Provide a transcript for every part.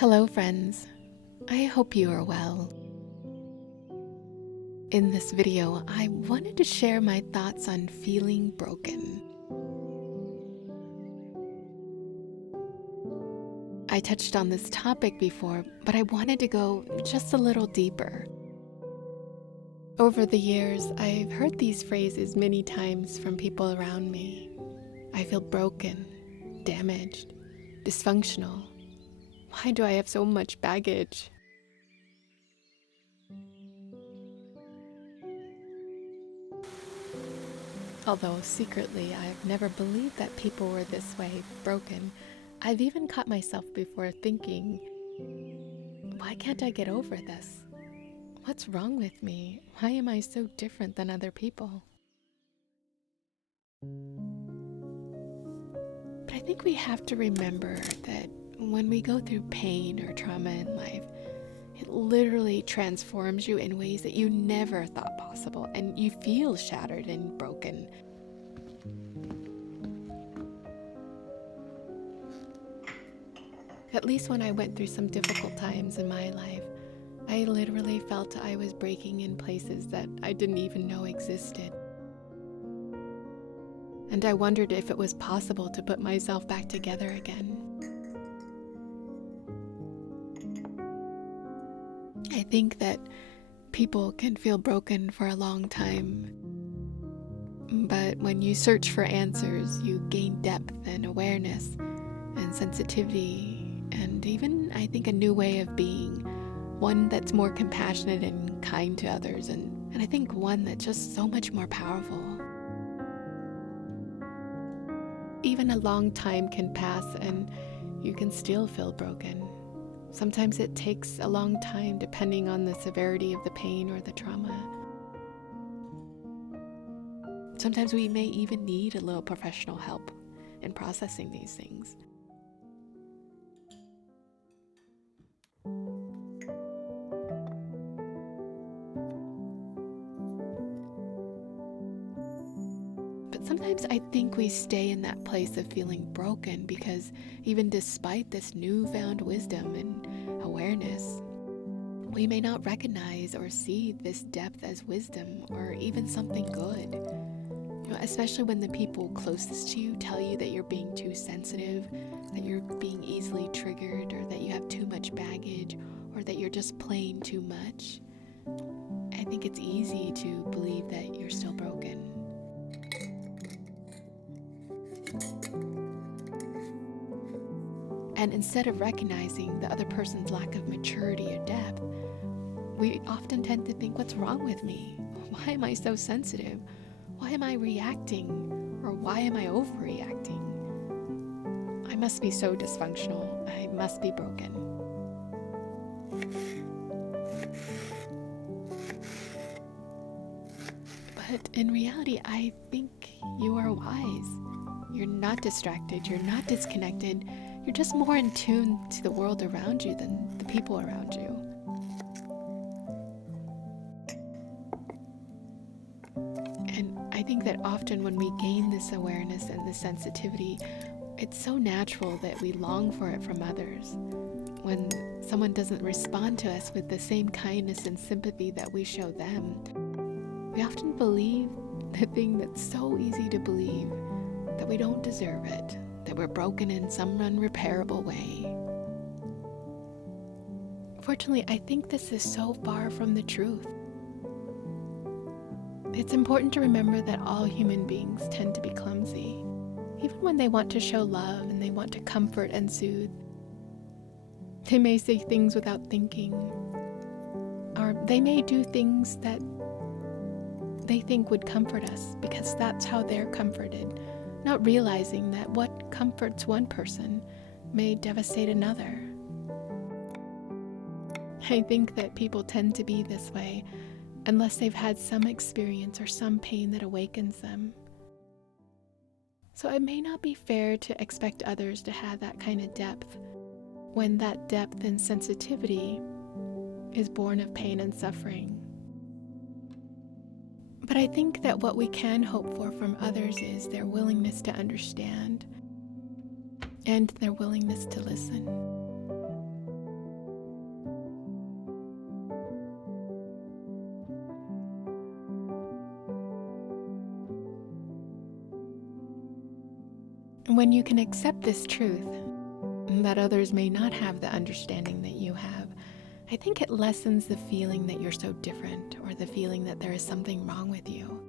Hello, friends. I hope you are well. In this video, I wanted to share my thoughts on feeling broken. I touched on this topic before, but I wanted to go just a little deeper. Over the years, I've heard these phrases many times from people around me. I feel broken, damaged, dysfunctional. Why do I have so much baggage? Although secretly I've never believed that people were this way, broken, I've even caught myself before thinking, why can't I get over this? What's wrong with me? Why am I so different than other people? But I think we have to remember that when we go through pain or trauma in life, it literally transforms you in ways that you never thought possible, and you feel shattered and broken. At least when I went through some difficult times in my life, I literally felt I was breaking in places that I didn't even know existed. And I wondered if it was possible to put myself back together again. I think that people can feel broken for a long time, but when you search for answers, you gain depth and awareness and sensitivity, and even, I think, a new way of being, one that's more compassionate and kind to others, and I think one that's just so much more powerful. Even a long time can pass and you can still feel broken. Sometimes it takes a long time depending on the severity of the pain or the trauma. Sometimes we may even need a little professional help in processing these things. But sometimes I think we stay in that place of feeling broken because even despite this newfound wisdom and awareness, we may not recognize or see this depth as wisdom or even something good. Especially when the people closest to you tell you that you're being too sensitive, that you're being easily triggered, or that you have too much baggage, or that you're just plain too much. I think it's easy to believe that you're still broken. And instead of recognizing the other person's lack of maturity or depth, we often tend to think, what's wrong with me? Why am I so sensitive? Why am I reacting? Or why am I overreacting? I must be so dysfunctional. I must be broken. But in reality, I think you are wise. You're not distracted. You're not disconnected. You're just more in tune to the world around you than the people around you. And I think that often when we gain this awareness and this sensitivity, it's so natural that we long for it from others. When someone doesn't respond to us with the same kindness and sympathy that we show them, we often believe the thing that's so easy to believe, that we don't deserve it, that we're broken in some unrepairable way. Fortunately, I think this is so far from the truth. It's important to remember that all human beings tend to be clumsy. Even when they want to show love and they want to comfort and soothe, they may say things without thinking, or they may do things that they think would comfort us because that's how they're comforted, not realizing that what comforts one person may devastate another. I think that people tend to be this way unless they've had some experience or some pain that awakens them. So it may not be fair to expect others to have that kind of depth when that depth and sensitivity is born of pain and suffering. But I think that what we can hope for from others is their willingness to understand and their willingness to listen. When you can accept this truth, that others may not have the understanding that you have, I think it lessens the feeling that you're so different or the feeling that there is something wrong with you.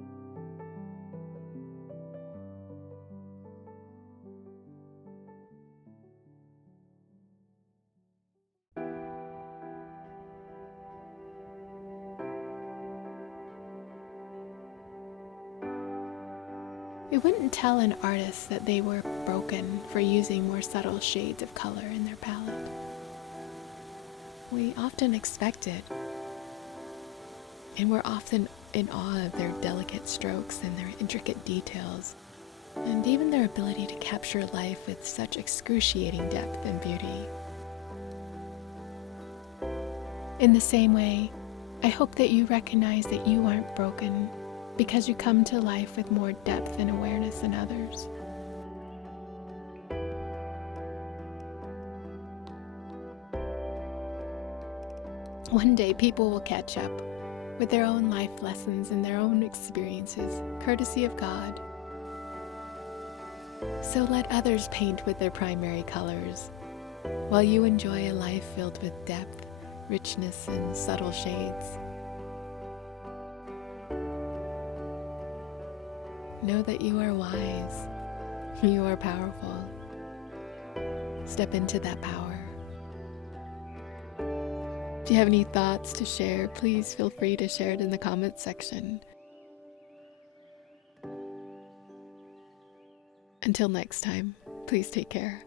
We wouldn't tell an artist that they were broken for using more subtle shades of color in their palette. We often expect it, and we're often in awe of their delicate strokes and their intricate details, and even their ability to capture life with such excruciating depth and beauty. In the same way, I hope that you recognize that you aren't broken because you come to life with more depth and awareness than others. One day people will catch up with their own life lessons and their own experiences, courtesy of God. So let others paint with their primary colors, while you enjoy a life filled with depth, richness, and subtle shades. Know that you are wise, you are powerful. Step into that power. If you have any thoughts to share, please feel free to share it in the comments section. Until next time, please take care.